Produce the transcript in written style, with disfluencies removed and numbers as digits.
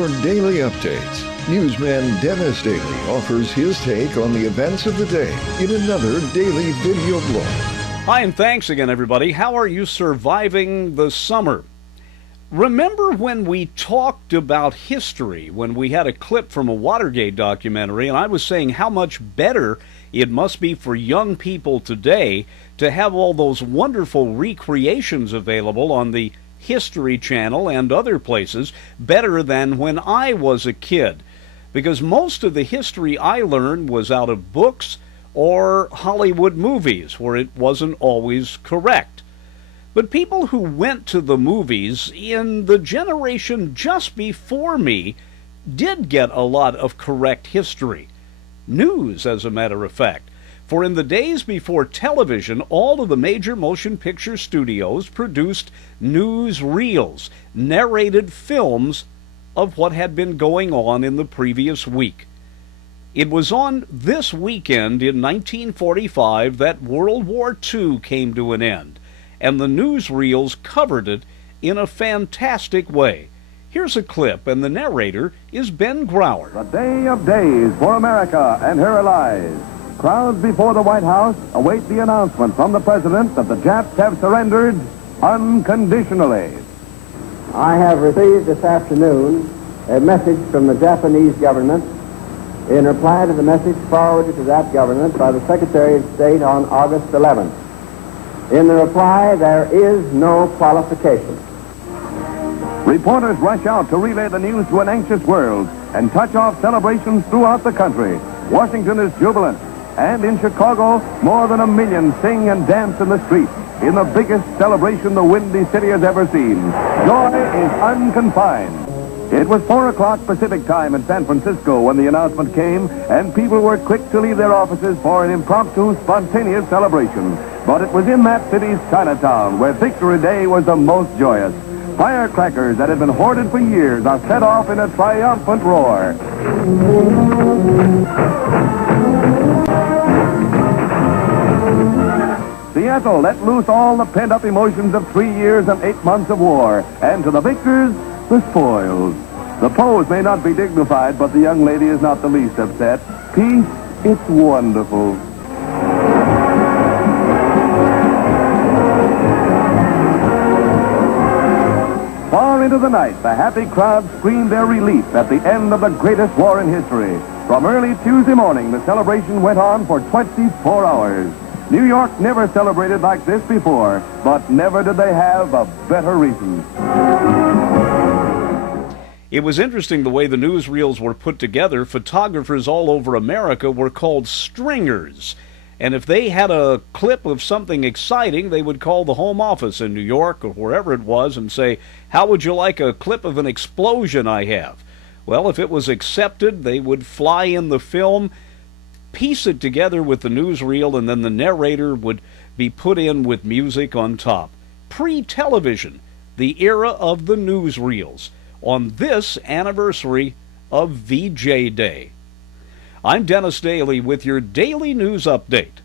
your daily updates. Newsman Dennis Daily offers his take on the events of the day in another daily video blog. Hi, and thanks again, everybody. How are you surviving the summer? Remember when we talked about history, when we had a clip from a Watergate documentary, and I was saying how much better it must be for young people today to have all those wonderful recreations available on the History Channel and other places, better than when I was a kid. Because most of the history I learned was out of books or Hollywood movies, where it wasn't always correct. But people who went to the movies in the generation just before me did get a lot of correct history. News, as a matter of fact. For in the days before television, all of the major motion picture studios produced newsreels, narrated films of what had been going on in the previous week. It was on this weekend in 1945 that World War II came to an end, and the newsreels covered it in a fantastic way. Here's a clip, and the narrator is Ben Grauer. The day of days for America and her allies. Crowds before the White House await the announcement from the President that the Japs have surrendered unconditionally. I have received this afternoon a message from the Japanese government in reply to the message forwarded to that government by the Secretary of State on August 11th. In the reply, there is no qualification. Reporters rush out to relay the news to an anxious world and touch off celebrations throughout the country. Washington is jubilant. And in Chicago, more than 1 million sing and dance in the streets in the biggest celebration the Windy City has ever seen. Joy is unconfined. It was 4 o'clock Pacific time in San Francisco when the announcement came, and people were quick to leave their offices for an impromptu, spontaneous celebration. But it was in that city's Chinatown where Victory Day was the most joyous. Firecrackers that had been hoarded for years are set off in a triumphant roar. Seattle let loose all the pent-up emotions of 3 years and 8 months of war. And to the victors, the spoils. The pose may not be dignified, but the young lady is not the least upset. Peace, it's wonderful. Far into the night, the happy crowd screamed their relief at the end of the greatest war in history. From early Tuesday morning, the celebration went on for 24 hours. New York never celebrated like this before, but never did they have a better reason. It was interesting the way the newsreels were put together. Photographers all over America were called stringers. And if they had a clip of something exciting, they would call the home office in New York or wherever it was and say, "How would you like a clip of an explosion I have?" Well, if it was accepted, they would fly in the film, piece it together with the newsreel, and then the narrator would be put in with music on top. Pre-television, the era of the newsreels, on this anniversary of VJ Day. I'm Dennis Daly with your daily news update.